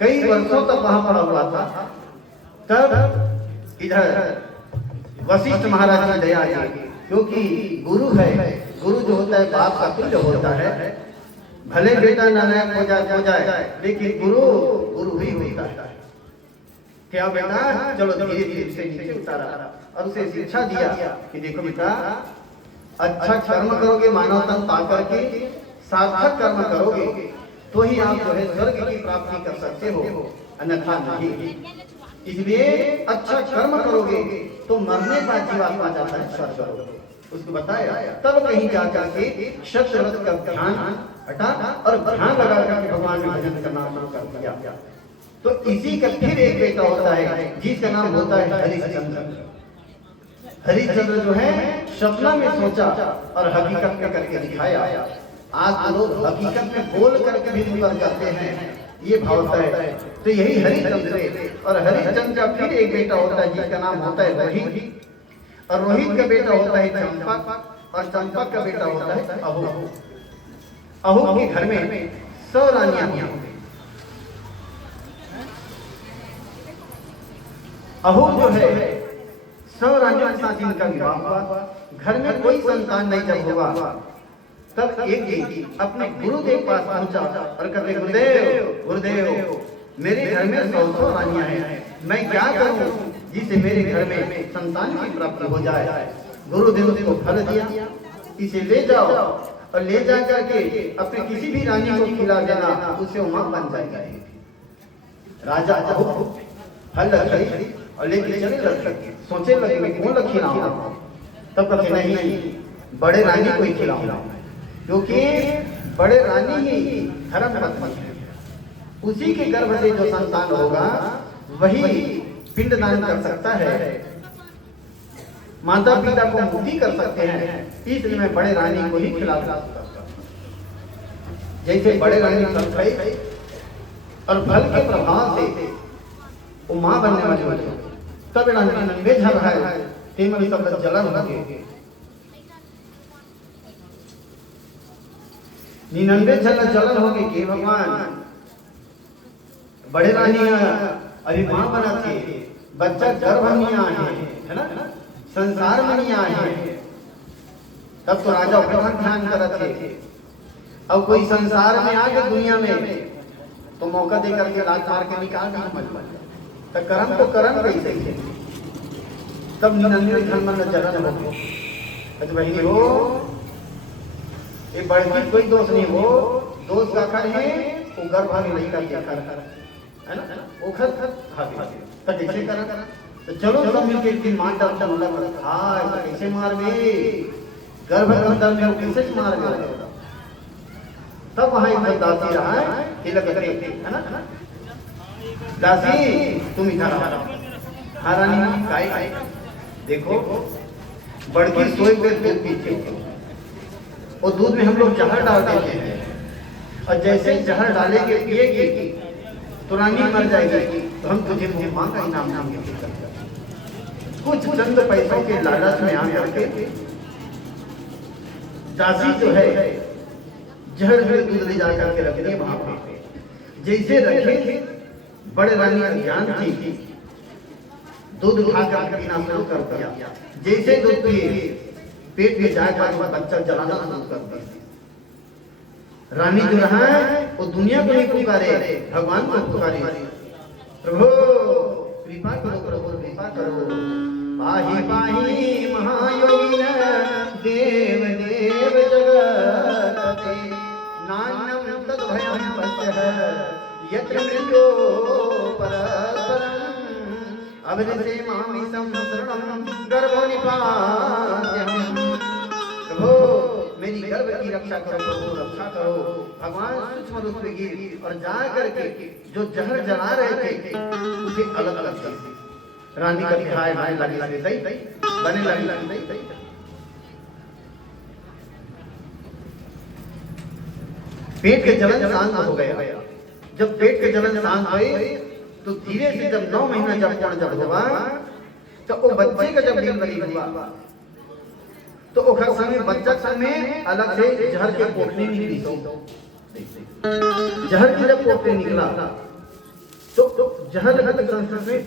कई वर्षों तक वहां पड़ा हुआ था। तब इधर वशिष्ठ महाराज की दया आई, क्योंकि गुरु है, गुरु जो होता है बाप का तुल्य होता है। भले बेटा नालायक हो जाए लेकिन गुरु गुरु ही होता है। क्या बेटा, चलो धीरे धीरे उसे नीचे उतारा और उसे शिक्षा दिया कि देखो बेटा, अच्छा कर्म करोगे, मानव तन पा करके सार्थक कर्म करोगे तो ही आप जो है स्वर्ग की प्राप्ति कर सकते हो, अन्यथा नहीं। इसलिए अच्छा कर्म करोगे तो मरने का जीवात्मा जाता है स्वर्ग। उसको बताया, तब कहीं जाकर के शत्रवत का ध्यान हटा और ध्यान लगा करके भगवान का भजन करना शुरू कर दिया। तो इसी का फिर एक बेटा होता है जिसका नाम होता है हरिश्चंद्र। हरिश्चंद्र जो है सपना में सोचा और हकीकत में करके दिखाया। आज लोग हकीकत में बोल करके भी निकल जाते हैं, ये भाव होता है। तो यही हरिश्चंद्र है। और हरिश्चंद्र का फिर एक बेटा होता है जिसका नाम होता है रोहित, और रोहित का बेटा होता है चंपक, और चंपक का बेटा होता है अहू। अहू के घर में 100 रानियां होती। अहू जो है 100 रानियों के साथ इनका विवाह हुआ। घर में कोई संतान नहीं जब हुआ, तब एक दिन अपने गुरुदेव पास पहुंचा और कहते, गुरुदेव गुरुदेव, मेरे घर में 100 रानियां हैं, मैं क्या करूं जिससे मेरे घर में संतान की प्राप्ति हो जाए। गुरुदेव को फल दिया, इसे ले जाओ और ले जा करके अपने किसी भी रानी को खिला देना, उससे मां बन जाएगी। राजा अहू फल रखी और लेके चले लगे, सोचे लगे मैं कौन खिलाऊं। तब कहते नहीं, बड़े रानी को ही खिलाऊंगा, क्योंकि बड़े रानी ही धर्म पत्नी है। उसी के गर्भ से जो संतान होगा वही पिंडदान कर सकता है, माता पिता को मुक्ति कर सकते हैं। इसलिए मैं बड़े रानी को ही खिलाता। जैसे बड़े रानी फल खाई और फल के प्रभाव से वो मां बनने वाली हो, तब नंगे झल है तेमल सब जलन होगे। निनंगे जलन होगी कि भगवान बड़े रानी अभी मां बना थे, बच्चा गर्भ में है ना, संसार में नहीं आए। तब तो राजा बहुत ध्यान कर थे। अब कोई संसार में आ गया दुनिया में तो मौका दे करके लात मार के निकाल देना, तो कर्म तो कर्म कैसे है। तब निनंगे धन मन जलन हो, तो बहनी हो ये बड़की कोई दोष नहीं हो, दोष का कर है वो गर्भ में नहीं कर दिया कर है ना, वो खर तो कैसे करा। तो चलो सब मिलके एक दिन मार डालता मतलब हां तो कैसे मार गए, गर्भ के अंदर में कैसे मार गए। तब वहां एक दासी रहा है तिलक करके, है ना, दासी तुम इधर आओ। हाँ रानी काय, देखो बड़की सोई पे दूध पीते हो, और दूध में हम लोग जहर डाल देते हैं, और जैसे जहर डालेंगे पिएगी तो रानी मर जाएगी, तो हम तुझे मुझे मां का इनाम नाम कुछ चंद पैसों के लालच में आ करके दासी जो है जहर में दूध ले जाकर के रख दिए वहां पे। जैसे रखे बड़े रानी का ज्ञान थी, दूध उठा कर पीना शुरू कर दिया। जैसे दूध पिए पेट में जाकर बच्चा जलाना शुरू कर दिया। रानी जो रहा है वो दुनिया को नहीं पुकारे, भगवान को पुकारे, प्रभु कृपा करो, प्रभु कृपा करो, पाहि पाहि महायोगिन देव देव जगते, नान्यं तद् भयं पश्यः यत्र मृत्यो परस्परम्, अवनिसे मामिषं शरणं गर्भो निपात्यहम्। प्रभु मेरी गर्भ की रक्षा करो, प्रभु रक्षा करो। भगवान सूक्ष्म रूप में गिर और जा करके जो जहर जला रहे थे उसे अलग अलग कर दिया। रानी का बिहार भाई लगे बने लगे। पेट के जलन शांत हो गया। जब पेट के जलन शांत हुए तो धीरे से जब 9 महीना जब हुआ तो वो बच्चे का जब डिलीवरी हुआ तो ओखर समय बच्चा समय अलग से जहर के पोटली निकली। जहर की जब पोटली निकला तो जहन संस्कृत में